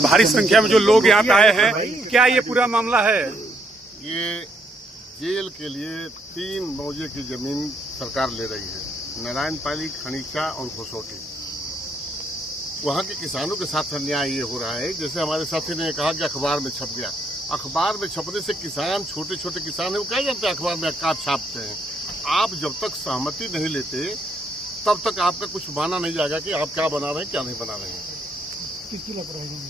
भारी संख्या में जो लोग यहाँ पे आए हैं, क्या ये पूरा मामला है? ये जेल के लिए 3 मौजे की जमीन सरकार ले रही है, नारायणपाली, खनीचा और घोसौटी। वहाँ के किसानों के साथ अन्याय ये हो रहा है, जैसे हमारे साथी ने कहा कि अखबार में छप गया। अखबार में छपने से किसान, छोटे छोटे किसान है, वो क्या जानते हैं अखबार में आप छापते हैं। आप जब तक सहमति नहीं लेते तब तक आपका कुछ माना नहीं जाएगा कि आप क्या बना रहे हैं, क्या नहीं बना रहे हैं।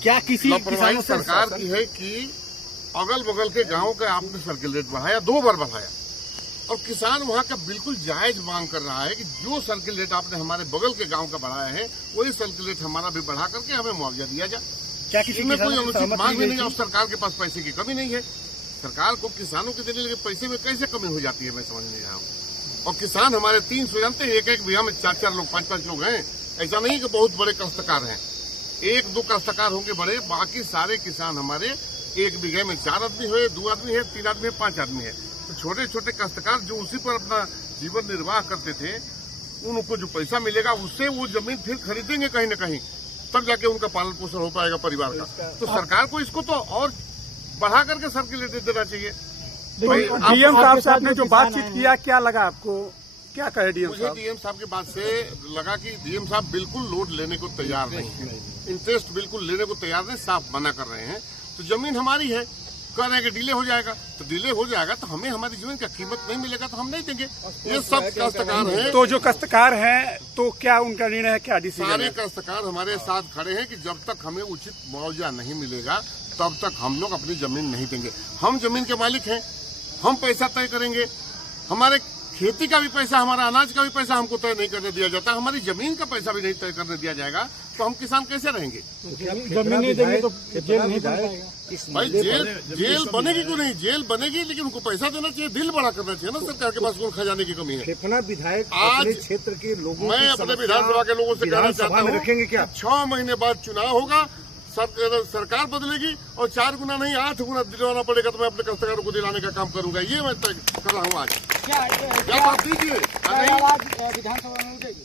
क्या किसी लापरवाही सरकार की है कि अगल बगल के गाँव का आपने सर्किल रेट बढ़ाया, 2 बार बढ़ाया, और किसान वहाँ का बिल्कुल जायज मांग कर रहा है कि जो सर्किल रेट आपने हमारे बगल के गांव का बढ़ाया है, वही सर्किल रेट हमारा भी बढ़ा करके हमें मुआवजा दिया जाए। क्या किसी में कोई अनुचित मांग भी नहीं है और सरकार के पास पैसे की कमी नहीं है। सरकार को किसानों के देने लगे पैसे में कैसे कमी हो जाती है, मैं समझ नहीं रहा हूँ। और किसान हमारे 300 जानते हैं, एक बीघा में 4-4 लोग, 5-5 लोग हैं। ऐसा नहीं कि बहुत बड़े काश्तकार हैं, 1-2 काश्तकार होंगे बड़े, बाकी सारे किसान हमारे 1 बीघे में 4 आदमी है, 2 आदमी है, 3 आदमी है, 5 आदमी है। तो छोटे छोटे काश्तकार जो उसी पर अपना जीवन निर्वाह करते थे, उनको जो पैसा मिलेगा उससे वो जमीन फिर खरीदेंगे कहीं न कहीं, तब जाके उनका पालन पोषण हो पाएगा परिवार का। तो सरकार को इसको तो और बढ़ा करके सर्किल दे देना चाहिए। डीएम साहब से आपने जो बातचीत किया, क्या लगा आपको, क्या कहे डीएम साहब? मुझे डीएम साहब की बात से लगा कि डीएम साहब बिल्कुल लोड लेने को तैयार नहीं है, इंटरेस्ट बिल्कुल लेने को तैयार नहीं, साफ मना कर रहे हैं। तो जमीन हमारी है, कह रहे हैं कि डिले हो जाएगा, तो डिले हो जाएगा तो हमें हमारी जमीन का कीमत नहीं मिलेगा तो हम नहीं देंगे। ये सब काश्तकार हैं। तो जो काश्तकार हैं, तो क्या उनका निर्णय है, क्या डिसीजन? सारे काश्तकार हमारे साथ खड़े हैं कि जब तक हमें उचित मुआवजा नहीं मिलेगा तब तक हम लोग अपनी जमीन नहीं देंगे। हम जमीन के मालिक हैं, हम पैसा तय करेंगे। हमारे खेती का भी पैसा, हमारा अनाज का भी पैसा हमको तय नहीं करने दिया जाता, हमारी जमीन का पैसा भी नहीं तय करने दिया जाएगा, तो हम किसान कैसे रहेंगे? जमीन नहीं देंगे तो जेल नहीं बनेगा। भाई जेल बनेगी क्यों नहीं, जेल बनेगी, लेकिन उनको पैसा देना चाहिए, दिल बड़ा करना चाहिए ना। सरकार के पास कौन खजाने की कमी है? कितना विधायक आज क्षेत्र के लोगों, मैं अपने विधानसभा के लोगों से कहना चाहता हूँ, रखेंगे क्या 6 महीने बाद चुनाव होगा, सरकार बदलेगी और 4 गुना नहीं 8 गुना दिलवाना पड़ेगा, तो मैं अपने काश्तकारों को दिलाने का काम करूंगा। ये मैं तय कर रहा हूँ। आज क्या बात दीजिए,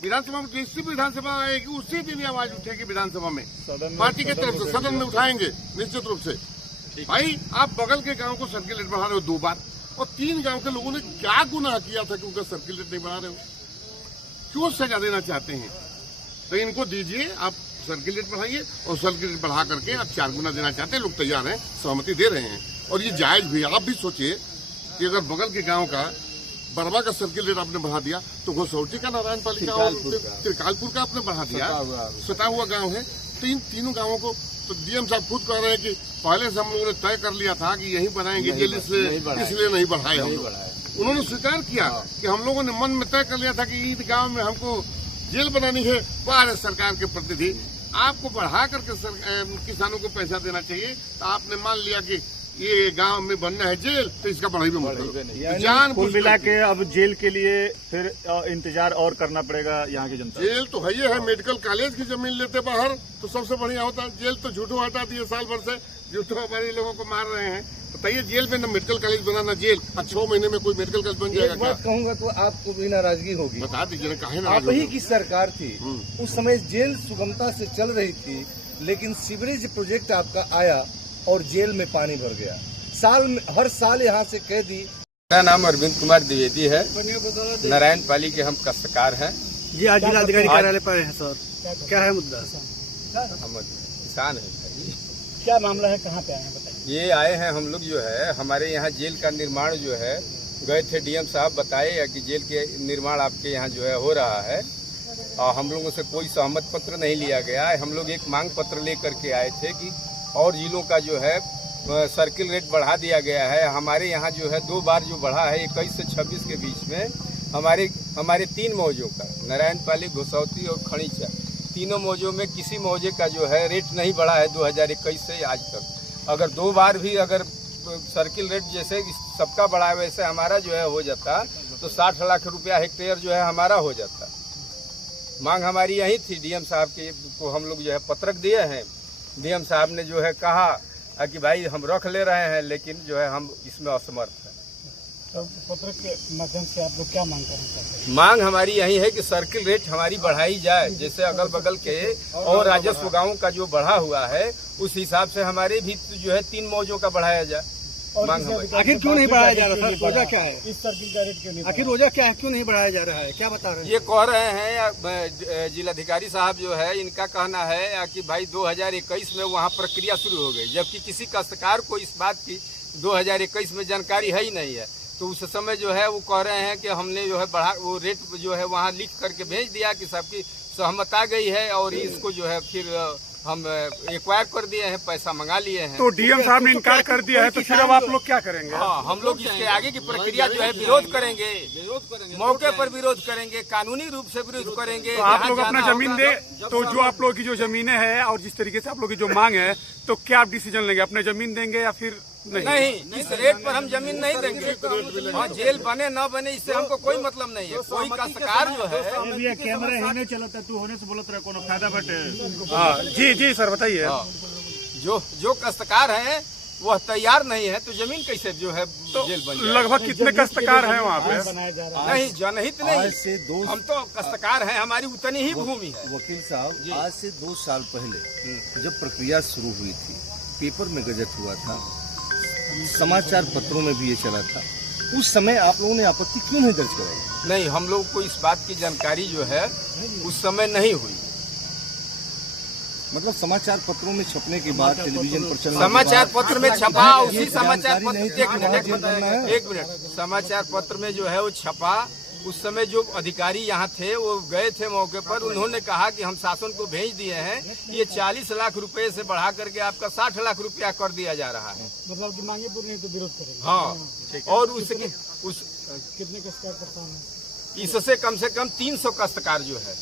विधानसभा में जिस विधानसभा आएगी उसी दिन आवाज उठेगी विधानसभा में, पार्टी की तरफ से सदन में उठाएंगे निश्चित रूप से। भाई आप बगल के गांव को सर्किल रेट बढ़ा रहे हो 2 बार, और 3 गांव के लोगों ने क्या गुनाह किया था कि उनका सर्किल रेट नहीं बढ़ा रहे हो? क्यों सजा देना चाहते हैं? तो इनको दीजिए, आप सर्किल रेट बढ़ाइए, और सर्किल रेट बढ़ा करके आप 4 गुना देना चाहते हैं, लोग तैयार हैं, सहमति दे रहे हैं, और ये जायज भी। आप भी सोचिए कि अगर बगल के गांव का बरवा का सर्किल रेट आपने बढ़ा दिया, तो घोसौटी का, नारायणपाली का और त्रिकालपुर का आपने बढ़ा दिया, सटा हुआ गाँव है, तो इन तीनों गाँवों को तो डीएम साहब खुद कह रहे हैं कि पहले से हम लोगों ने तय कर लिया था कि यही बनाएंगे जेल, इसलिए नहीं बढ़ाए हम लोग। उन्होंने स्वीकार किया कि हम लोगों ने मन में तय कर लिया था कि ईद गाँव में हमको जेल बनानी है। भारत सरकार के प्रतिनिधि, आपको बढ़ा करके किसानों को पैसा देना चाहिए, तो आपने मान लिया कि ये गांव में बनना है जेल, तो इसका बढ़ाई में जान कुल मिला के अब जेल के लिए फिर इंतजार और करना पड़ेगा यहाँ की जनता। जेल तो है मेडिकल कॉलेज की जमीन लेते बाहर तो सबसे बढ़िया होता। जेल तो झूठो हटा दिए, साल भर से झूठो हमारे लोगों को मार रहे हैं। बताइए, जेल में न मेडिकल कॉलेज बना न जेल, 6 महीने में कोई मेडिकल कॉलेज बन जाएगा? बात कहूँगा तो आपको भी नाराजगी होगी। बता दीजिए काहे आप ही की सरकार थी, उस समय जेल सुगमता से चल रही थी, लेकिन सीवरेज प्रोजेक्ट आपका आया और जेल में पानी भर गया। हर साल यहाँ से कैदी। मेरा नाम अरविंद कुमार द्विवेदी है, नारायणपाली के हम काश्तकार हैं। जी आज जिलाधिकारी कार्यालय पर है सर, क्या है मुद्दा? हम किसान हैं। क्या मामला है, कहाँ पे आए हैं बताइए? ये आए हैं हम लोग, जो है हमारे यहाँ जेल का निर्माण जो है, गए थे डीएम साहब, बताए कि जेल के निर्माण आपके यहाँ जो है हो रहा है, और हम लोगों से कोई सहमत पत्र नहीं लिया गया है। हम लोग एक मांग पत्र लेकर के आए थे कि और जिलों का जो है सर्किल रेट बढ़ा दिया गया है। हमारे यहाँ जो है 2 बार जो बढ़ा है, 21 से 26 के बीच में हमारे 3 मौजों का, नारायणपाली, घोसौटी और खनीचा, तीनों मौजों में किसी मौजे का जो है रेट नहीं बढ़ा है 2021 से आज तक। अगर 2 बार भी अगर सर्किल रेट जैसे सबका बढ़ा है वैसे हमारा जो है हो जाता, तो 60 लाख रुपया हेक्टेयर जो है हमारा हो जाता। मांग हमारी यही थी। डीएम साहब के को हम लोग जो है पत्रक दिए हैं। डीएम साहब ने जो है कहा कि भाई हम रख ले रहे हैं, लेकिन जो है हम इसमें असमर्थ हैं। तो पत्र के माध्यम से आप लोग क्या मांग करना चाहते हैं? मांग हमारी यही है कि सर्किल रेट हमारी बढ़ाई जाए, जैसे अगल बगल के और राजस्व गांवों का जो बढ़ा हुआ है उस हिसाब से हमारे भी जो है 3 मौजों का बढ़ाया जाए। मांग हमारी। आखिर क्यों नहीं बढ़ाया जा रहा था? वजह क्या है? इस सर्किल का रेट क्यों नहीं? आखिर वजह क्या है, क्यों नहीं बढ़ाया जा रहा है, क्या बता रहे हैं? ये कह रहे हैं जिलाधिकारी साहब जो है, इनका कहना है कि भाई 2021 में वहाँ प्रक्रिया शुरू हो गई, जबकि किसी काश्तकार को इस बात की 2021 में जानकारी है ही नहीं है। तो उस समय जो है वो कह रहे हैं कि हमने जो है बढ़ा वो रेट जो है वहाँ लिख करके भेज दिया कि सबकी सहमत आ गई है और इसको जो है फिर हम एक्वायर कर दिए हैं, पैसा मंगा लिए हैं। तो डीएम साहब ने इनकार कर दिया है, तो फिर अब आप लोग क्या करेंगे? हाँ, हम लोग इसके आगे की प्रक्रिया जो है विरोध करेंगे, मौके पर विरोध करेंगे, कानूनी रूप से विरोध करेंगे। तो आप लोग अपना जमीन दे, तो जो आप लोगों की जो जमीनें हैं और जिस तरीके से आप लोग की जो मांग है, तो क्या आप डिसीजन लेंगे? अपने जमीन देंगे या फिर नहीं, इस रेट पर हम जमीन नहीं देंगे। हाँ, जेल बने न बने इससे हमको कोई मतलब नहीं है। कोई काश्तकार जो है कैमरा ही नहीं चलता, तू होने से बोलत रहे कोनो फायदा बटे। हाँ जी सर बताइए। जो काश्तकार है वह तैयार नहीं है तो जमीन कैसे जो है जेल बन जाए? लगभग कितने काश्तकार हैं वहाँ पे? नहीं, जनहित नहीं, हम तो काश्तकार हैं, हमारी उतनी ही भूमि है। वकील साहब, आज से 2 साल पहले जब प्रक्रिया शुरू हुई थी, पेपर में गजट हुआ था, समाचार पत्रों में भी ये चला था, उस समय आप लोगों ने आपत्ति क्यों नहीं दर्ज कराई? नहीं, हम लोग को इस बात की जानकारी जो है उस समय नहीं हुई। मतलब समाचार पत्रों में छपने के बाद, टेलीविजन पर चलने समाचार पत्र में छपा, उसी समाचार पत्र नहीं थी, एक मिनट, समाचार पत्र में जो है वो छपा। उस समय जो अधिकारी यहाँ थे वो गए थे मौके पर, उन्होंने कहा कि हम शासन को भेज दिए हैं, ये 40 लाख रुपए से बढ़ा करके आपका 60 लाख रुपया कर दिया जा रहा है। मतलब मांगे पूरी नहीं तो विरोध करेंगे। हाँ, और उसके कितने काश्तकार परेशान है? इससे कम से कम 300 काश्तकार जो है।